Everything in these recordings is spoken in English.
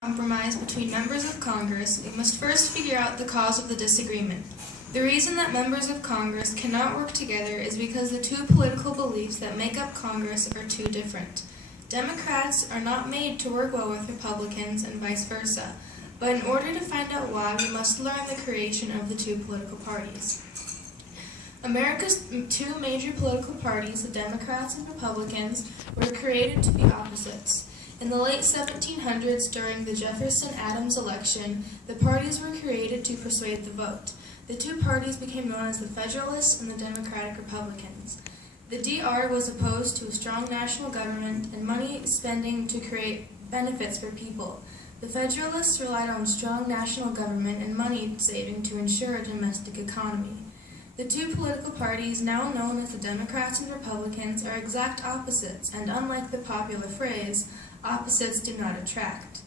Compromise between members of Congress, we must first figure out the cause of the disagreement. The reason that members of Congress cannot work together is because the two political beliefs that make up Congress are too different. Democrats are not made to work well with Republicans and vice versa, but in order to find out why, we must learn the creation of the two political parties. America's two major political parties, the Democrats and Republicans, were created to be opposites. In the late 1700s, during the Jefferson-Adams election, the parties were created to persuade the vote. The two parties became known as the Federalists and the Democratic Republicans. The DR was opposed to a strong national government and money spending to create benefits for people. The Federalists relied on strong national government and money saving to ensure a domestic economy. The two political parties, now known as the Democrats and Republicans, are exact opposites, and unlike the popular phrase, opposites do not attract.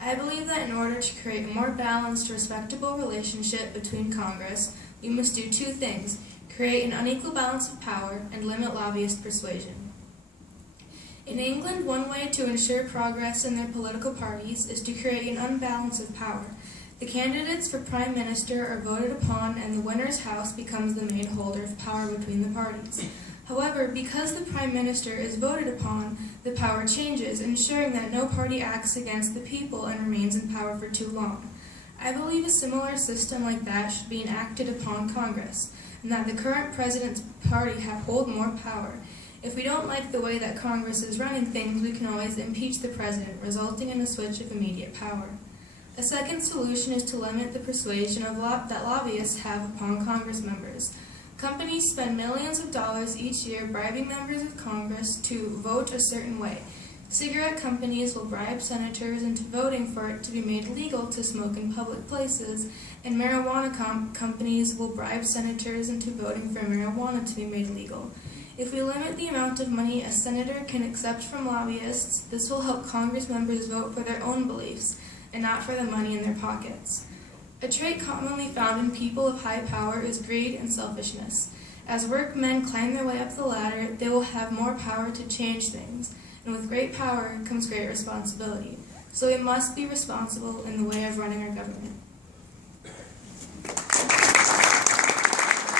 I believe that in order to create a more balanced, respectable relationship between Congress, we must do two things: create an unequal balance of power and limit lobbyist persuasion. In England, one way to ensure progress in their political parties is to create an unbalance of power. The candidates for Prime Minister are voted upon, and the winner's house becomes the main holder of power between the parties. However, because the Prime Minister is voted upon, the power changes, ensuring that no party acts against the people and remains in power for too long. I believe a similar system like that should be enacted upon Congress, and that the current President's party hold more power. If we don't like the way that Congress is running things, we can always impeach the President, resulting in a switch of immediate power. A second solution is to limit the persuasion that lobbyists have upon Congress members. Companies spend millions of dollars each year bribing members of Congress to vote a certain way. Cigarette companies will bribe senators into voting for it to be made legal to smoke in public places, and marijuana companies will bribe senators into voting for marijuana to be made legal. If we limit the amount of money a senator can accept from lobbyists, this will help Congress members vote for their own beliefs, and not for the money in their pockets. A trait commonly found in people of high power is greed and selfishness. As workmen climb their way up the ladder, they will have more power to change things, and with great power comes great responsibility. So we must be responsible in the way of running our government.